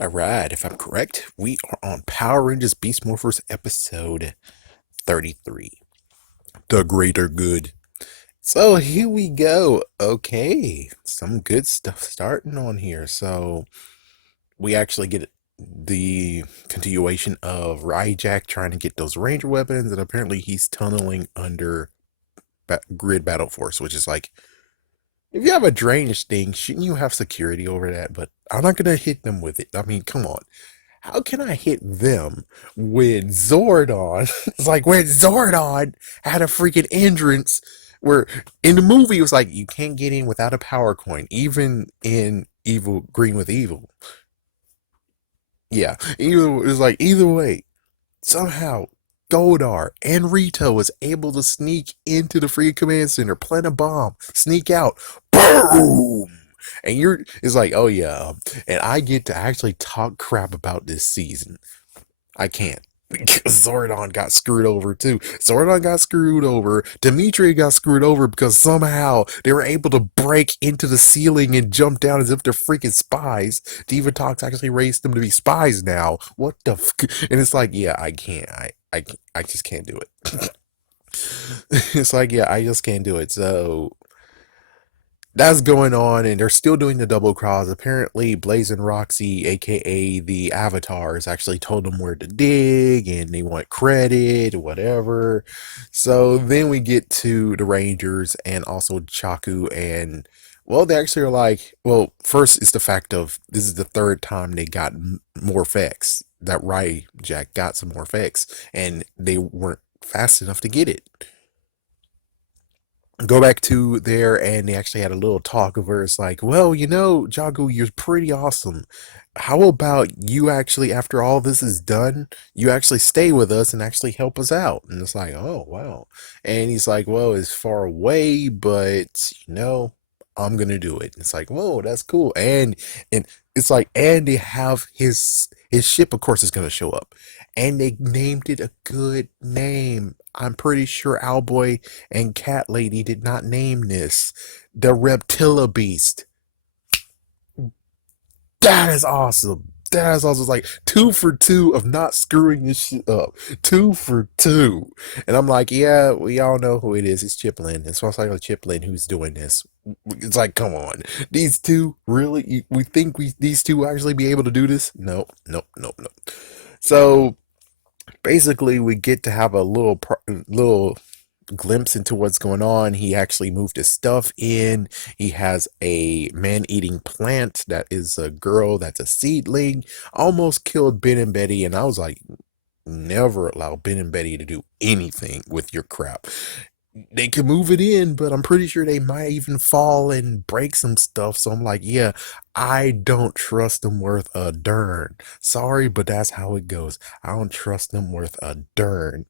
All right, if I'm correct, we are on Power Rangers Beast Morphers episode 33, The Greater Good. So here we go. Okay, some good stuff starting on here. So we actually get the continuation of Ryjack trying to get those Ranger weapons, and apparently he's tunneling under Grid Battle Force, which is like, if you have a drainage thing, shouldn't you have security over that? But I'm not going to hit them with it. I mean, come on. How can I hit them when Zordon? It's like when Zordon had a freaking entrance where in the movie it was like you can't get in without a power coin, even in Evil Green with Evil. Yeah, it was like either way, somehow Goldar and Rito was able to sneak into the free command center, plant a bomb, sneak out, boom. And it's like, oh yeah, and I get to actually talk crap about this season. I can't. Because Zordon got screwed over too. Zordon got screwed over. Dimitri got screwed over because somehow they were able to break into the ceiling and jump down as if they're freaking spies. Diva Talks actually raised them to be spies now. What the And it's like, yeah, I can't. I just can't do it. It's like, yeah, I just can't do it. So that's going on, and they're still doing the double cross. Apparently, Blaze and Roxy, aka the Avatars, actually told them where to dig, and they want credit, whatever. So then we get to the Rangers and also Chaku, and well, they actually are like, well, first is the fact of this is the third time they got more effects. That Jack got some more effects, and they weren't fast enough to get it. Go back to there, and they actually had a little talk of where it's like, well, Jagu, you're pretty awesome. How about you actually, after all this is done, you actually stay with us and actually help us out? And it's like, oh wow. And he's like, well, it's far away, but I'm gonna do it. It's like, whoa, that's cool. And it's like, and they have his ship, of course, is gonna show up, and they named it a good name. I'm pretty sure Owlboy and Cat Lady did not name this the Reptila Beast. That is awesome. That is awesome. It's like 2 for 2 of not screwing this shit up. 2 for 2. And I'm like, yeah, we all know who it is. It's Chiplin. It's most likely Chiplin who's doing this. It's like, come on. These two, really? We think these two will actually be able to do this? No, no, no, no. So basically, we get to have a little glimpse into what's going on. He actually moved his stuff in. He has a man-eating plant that is a girl that's a seedling. Almost killed Ben and Betty, and I was like, never allow Ben and Betty to do anything with your crap. They can move it in, but I'm pretty sure they might even fall and break some stuff. So I'm like, yeah, I don't trust them worth a darn. Sorry, but that's how it goes. I don't trust them worth a darn.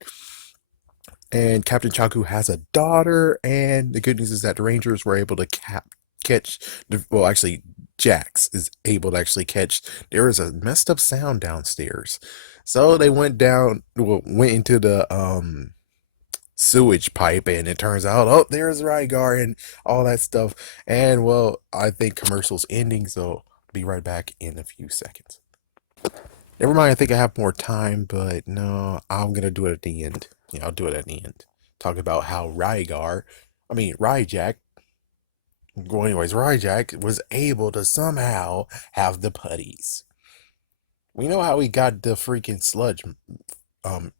And Captain Chaku has a daughter, and the good news is that the Rangers were able to catch. Well, actually, Jax is able to actually catch. There is a messed up sound downstairs, so they went into the sewage pipe, and it turns out, oh, there's Rygar and all that stuff. And well, I think commercials ending, so I'll be right back in a few seconds. Never mind, I think I have more time, but no, I'm gonna do it at the end. Yeah, I'll do it at the end. Talk about how Ryjack, well, anyways, Ryjack was able to somehow have the putties. We know how he got the freaking sludge. Um,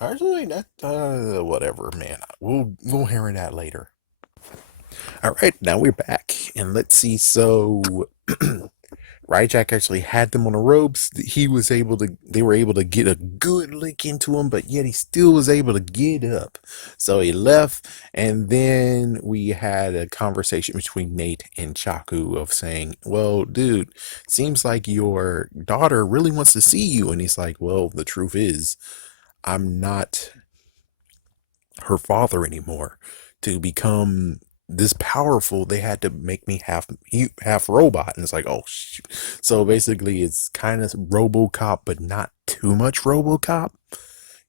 Actually, that, whatever, man. We'll hear that later. All right, now we're back, and let's see. So, Ryjack actually had them on the ropes. They were able to get a good lick into him, but yet he still was able to get up. So he left, and then we had a conversation between Nate and Chaku of saying, well, dude, seems like your daughter really wants to see you. And he's like, well, the truth is, I'm not her father anymore. To become this powerful, they had to make me half robot. And it's like, oh shoot. So basically it's kind of RoboCop, but not too much RoboCop.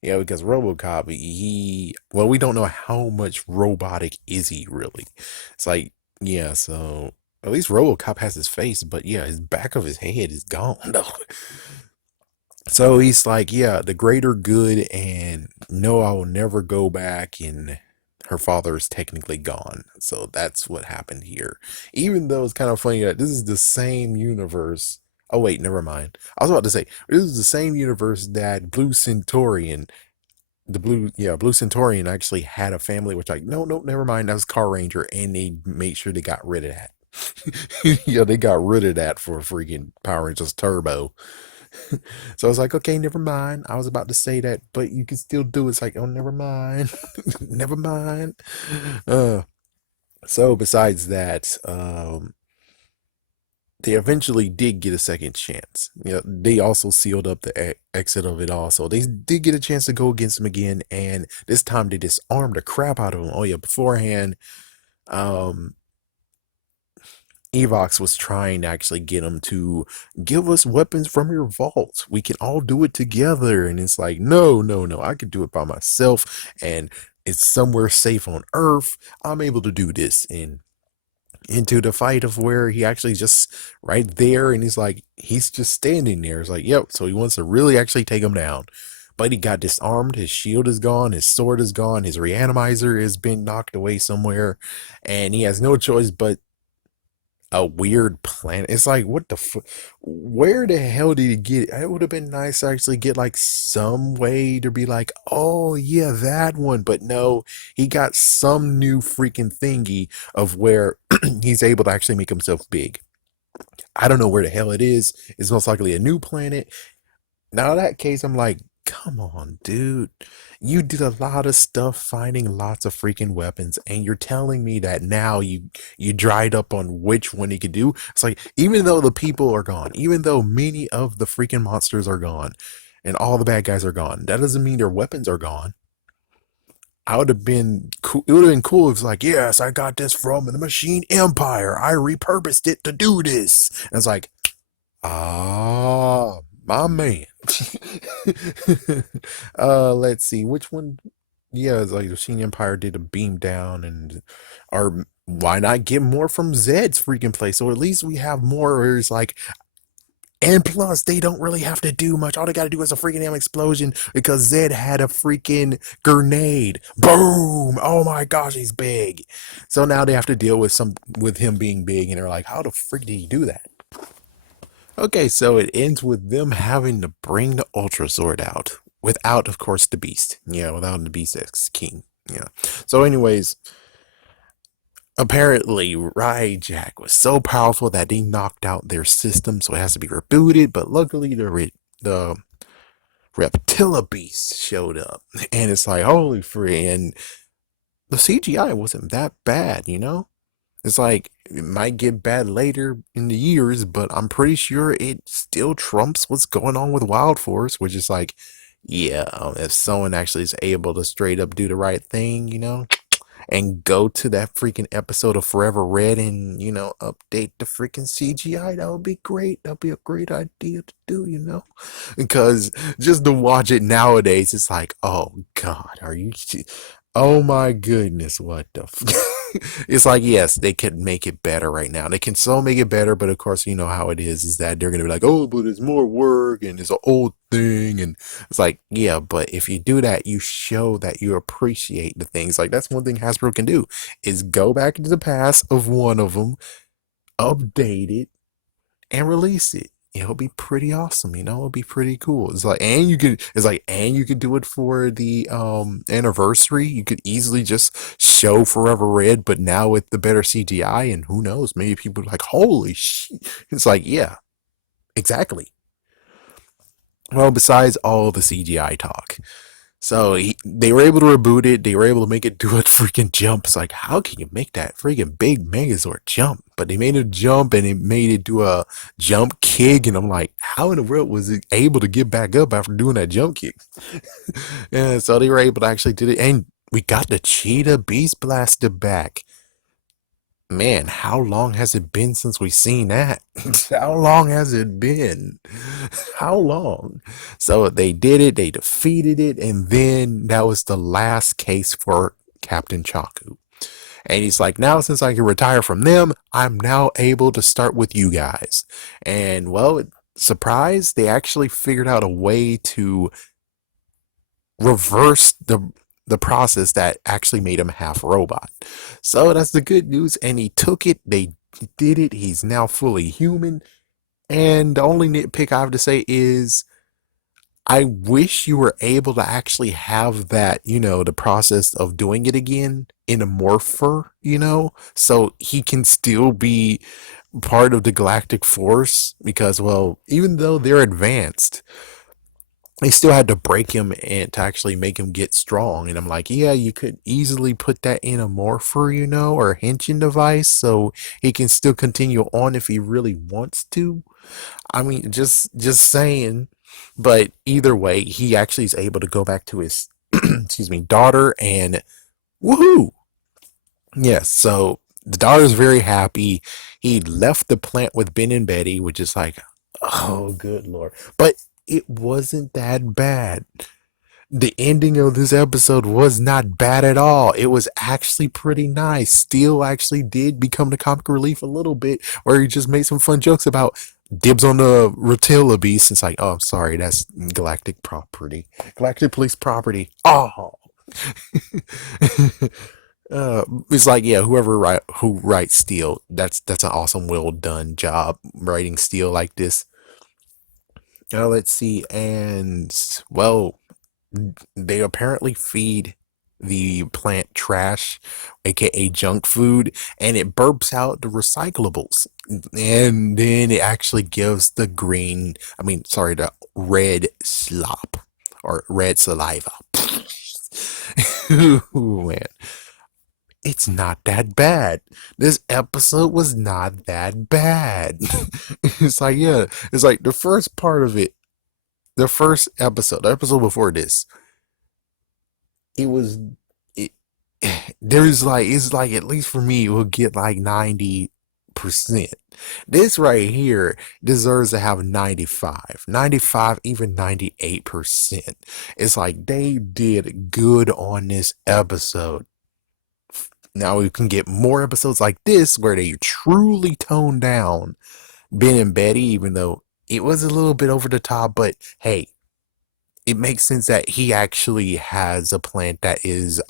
Yeah, because RoboCop, we don't know how much robotic is he really. It's like, yeah, so At least RoboCop has his face, but yeah, his back of his head is gone though. So he's like, yeah, the greater good, and no, I will never go back. And her father is technically gone. So that's what happened here. Even though it's kind of funny that this is the same universe. Oh, wait, never mind. I was about to say, this is the same universe that Blue Centaurian, Blue Centaurian actually had a family, which like, no, no, never mind. That was Car Ranger, and they made sure they got rid of that. Yeah, they got rid of that for freaking Power Rangers Turbo. So I was like, okay, never mind. I was about to say that, but you can still do it. It's like, oh, never mind. Never mind. Uh, so besides that, they eventually did get a second chance. You know, they also sealed up the exit of it all. So they did get a chance to go against him again. And this time they disarmed the crap out of him. Oh yeah, beforehand, um, Evox was trying to actually get him to give us weapons from your vault. We can all do it together. And it's like, no, no, no, I could do it by myself. And it's somewhere safe on Earth. I'm able to do this. And into the fight of where he actually just right there. And he's just standing there. It's like, yep. So he wants to really actually take him down. But he got disarmed. His shield is gone. His sword is gone. His reanimator has been knocked away somewhere. And he has no choice but a weird planet. It's like, what the where the hell did he get it? It would have been nice to actually get like some way to be like, oh yeah, that one. But no, he got some new freaking thingy of where he's able to actually make himself big. I don't know where the hell it is. It's most likely a new planet. Now, in that case, I'm like, come on, dude. You did a lot of stuff finding lots of freaking weapons, and you're telling me that now you dried up on which one he could do. It's like, even though the people are gone, even though many of the freaking monsters are gone, and all the bad guys are gone, that doesn't mean their weapons are gone. I would have been cool. It would have been cool if it's like, yes, I got this from the Machine Empire. I repurposed it to do this. And it's like, ah, my man. Let's see which one. Yeah, it's like the Machine Empire did a beam down, and or why not get more from Zed's freaking place? So at least we have more where it's like, and plus they don't really have to do much. All they got to do is a freaking damn explosion because Zed had a freaking grenade. Boom! Oh my gosh, he's big. So now they have to deal with him being big, and they're like, how the freak did he do that? Okay, so it ends with them having to bring the Ultra Sword out without, of course, the Beast. Yeah, without the Beast as king. Yeah. So, anyways, apparently, Jack was so powerful that they knocked out their system, so it has to be rebooted. But luckily, the Reptila Beast showed up, and it's like, holy free! And the CGI wasn't that bad, you know. It's like it might get bad later in the years, but I'm pretty sure it still trumps what's going on with Wild Force, which is like, yeah, if someone actually is able to straight up do the right thing, you know, and go to that freaking episode of Forever Red and, you know, update the freaking CGI, that would be great. That'd be a great idea to do, you know, because just to watch it nowadays, it's like, oh God, are you? Oh my goodness, what the it's like, yes, they can make it better right now. They can still make it better, but of course, you know how it is that they're gonna be like, oh, but it's more work and it's an old thing. And it's like, yeah, but if you do that, you show that you appreciate the things. Like that's one thing Hasbro can do is go back into the past of one of them, update it, and release it. It'll be pretty awesome, you know. It'll be pretty cool. It's like, and you could do it for the anniversary. You could easily just show Forever Red, but now with the better CGI, and who knows, maybe people are like, holy shit. It's like, yeah, exactly. Well, besides all the CGI talk, so they were able to reboot it. They were able to make it do a freaking jump. It's like, how can you make that freaking big Megazord jump? But they made it jump and it made it do a jump kick. And I'm like, how in the world was it able to get back up after doing that jump kick? And so they were able to actually do it. And we got the Cheetah Beast Blaster back. Man, how long has it been since we've seen that? How long has it been? How long? So they did it, they defeated it, and then that was the last case for Captain Chaku. And he's like, now since I can retire from them, I'm now able to start with you guys. And well, surprise, they actually figured out a way to reverse the process that actually made him half robot. So that's the good news. And he took it. They did it. He's now fully human. And the only nitpick I have to say is I wish you were able to actually have that, the process of doing it again in a morpher, so he can still be part of the galactic force because, well, even though they're advanced, they still had to break him and to actually make him get strong. And I'm like, yeah, you could easily put that in a morpher, or a hinging device so he can still continue on if he really wants to. I mean, just saying. But either way, he actually is able to go back to his excuse me, daughter, and woohoo! Yes, so the daughter's very happy. He left the plant with Ben and Betty, which is like, oh good lord. But it wasn't that bad. The ending of this episode was not bad at all. It was actually pretty nice. Steel actually did become the comic relief a little bit, where he just made some fun jokes about dibs on the Rotilla beast. It's like, oh, I'm sorry, that's galactic property, galactic police property. Oh, it's like, yeah, who writes Steel, that's an awesome, well done job writing Steel like this. Let's see, and well, they apparently feed the plant trash, aka junk food, and it burps out the recyclables. And then it actually gives the the red slop or red saliva. Ooh, man, it's not that bad. This episode was not that bad. It's like, yeah, it's like the first part of it, the first episode, the episode before this, it was it, there's like, it's like, at least for me, it will get like 90%. This right here deserves to have 95, even 98%. It's like they did good on this episode. Now we can get more episodes like this where they truly tone down Ben and Betty, even though it was a little bit over the top, but hey, it makes sense that he actually has a plant that is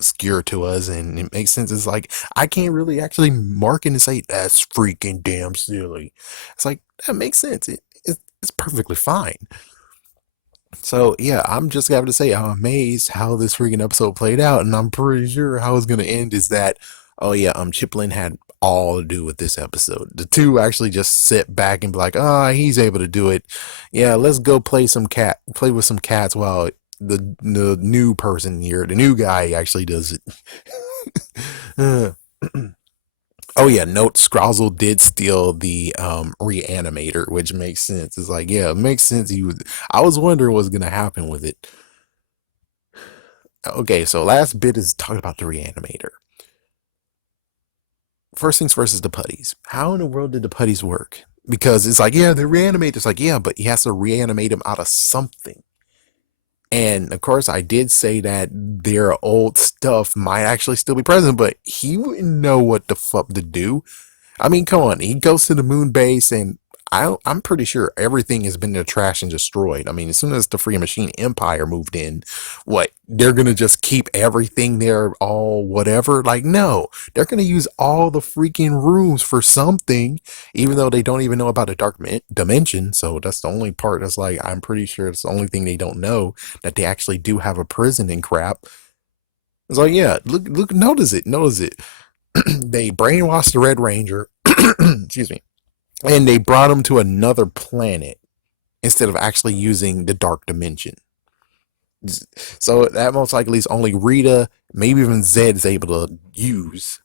obscure to us, and it makes sense. It's like, I can't really actually mark it and say that's freaking damn silly. It's like, that makes sense. It's perfectly fine. So yeah, I'm just gonna have to say I'm amazed how this freaking episode played out, and I'm pretty sure how it's gonna end is that, oh yeah, Chiplin had all to do with this episode. The two actually just sit back and be like, ah, oh, he's able to do it. Yeah, let's go play with some cats while the new person here, the new guy actually does it. Oh yeah, note Scrozzle did steal the reanimator, which makes sense. It's like, yeah, it makes sense. I was wondering what's gonna happen with it. Okay, so last bit is talking about the reanimator. First things first is the putties. How in the world did the putties work? Because it's like, yeah, the reanimator. It's like, yeah, but he has to reanimate him out of something. And of course, I did say that their old stuff might actually still be present, but he wouldn't know what the fuck to do. I mean, come on. He goes to the moon base, and I'm pretty sure everything has been in the trash and destroyed. I mean, as soon as the Free Machine Empire moved in, what, they're going to just keep everything there all whatever? Like, no. They're going to use all the freaking rooms for something, even though they don't even know about a dark dimension. So that's the only part that's like, I'm pretty sure it's the only thing they don't know, that they actually do have a prison and crap. It's like, yeah, look, notice it. They brainwashed the Red Ranger. Excuse me. And they brought him to another planet instead of actually using the dark dimension. So that most likely is only Rita, maybe even Zed is able to use.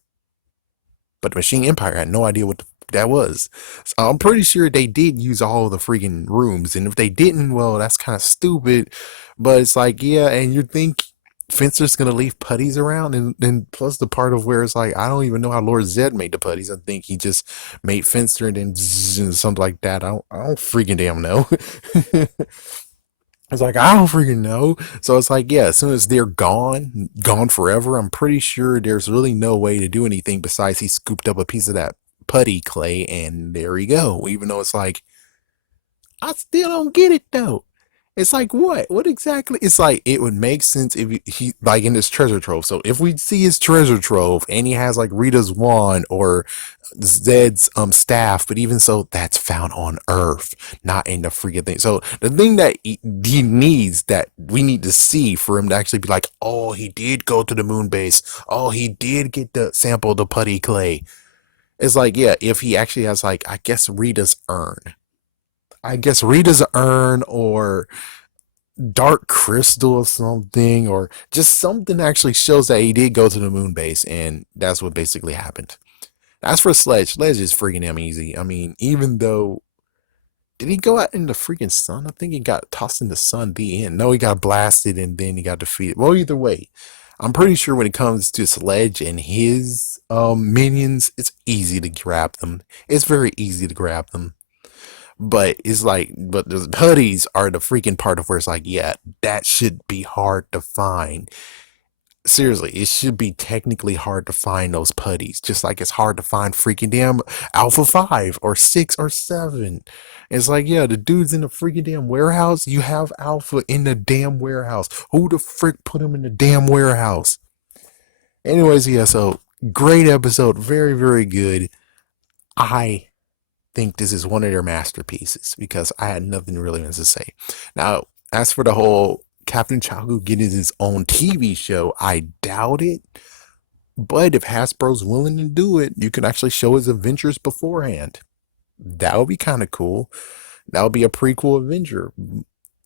But the Machine Empire had no idea what that was. So I'm pretty sure they did use all of the freaking rooms. And if they didn't, well, that's kind of stupid. But it's like, yeah, and you think Fencer's gonna leave putties around, and then plus the part of where it's like, I don't even know how Lord Zed made the putties. I think he just made Fencer and then something like that. I don't freaking damn know. It's like, I don't freaking know. So it's like, yeah, as soon as they're gone, gone forever, I'm pretty sure there's really no way to do anything besides he scooped up a piece of that putty clay and there we go. Even though it's like, I still don't get it though. It's like what? What exactly? It's like it would make sense if he like in his treasure trove. So if we see his treasure trove and he has like Rita's wand or Zed's staff, but even so, that's found on Earth, not in the freaking thing. So the thing that he needs, that we need to see for him to actually be like, oh, he did go to the moon base. Oh, he did get the sample of the putty clay. It's like, yeah, if he actually has like, I guess Rita's urn. I guess Rita's urn or dark crystal or something, or just something actually shows that he did go to the moon base, and that's what basically happened. As for Sledge is freaking him easy. I mean, even though, did he go out in the freaking sun? I think he got tossed in the sun. The end. No, he got blasted and then he got defeated. Well, either way, I'm pretty sure when it comes to Sledge and his minions, it's easy to grab them. It's very easy to grab them. But it's like, but the hoodies are the freaking part of where it's like, yeah, that should be hard to find. Seriously, it should be technically hard to find those putties, just like it's hard to find freaking damn Alpha 5 or 6 or 7. It's like, yeah, the dude's in the freaking damn warehouse. You have Alpha in the damn warehouse. Who the frick put him in the damn warehouse? Anyways, yeah, so great episode. Very, very good. I think this is one of their masterpieces because I had nothing really to say. Now, as for the whole Captain Chaku getting his own TV show, I doubt it. But if Hasbro's willing to do it, you can actually show his adventures beforehand. That would be kind of cool. That would be a prequel adventure.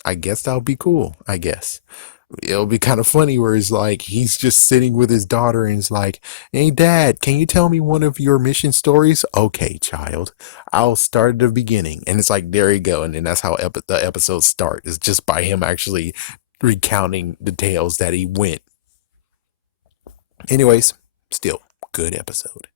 I guess that would be cool. I guess it'll be kind of funny where it's like he's just sitting with his daughter and it's like, hey dad, can you tell me one of your mission stories? Okay, child, I'll start at the beginning. And it's like, there you go. And then that's how the episodes start, is just by him actually recounting the tales that he went. Anyways, still good episode.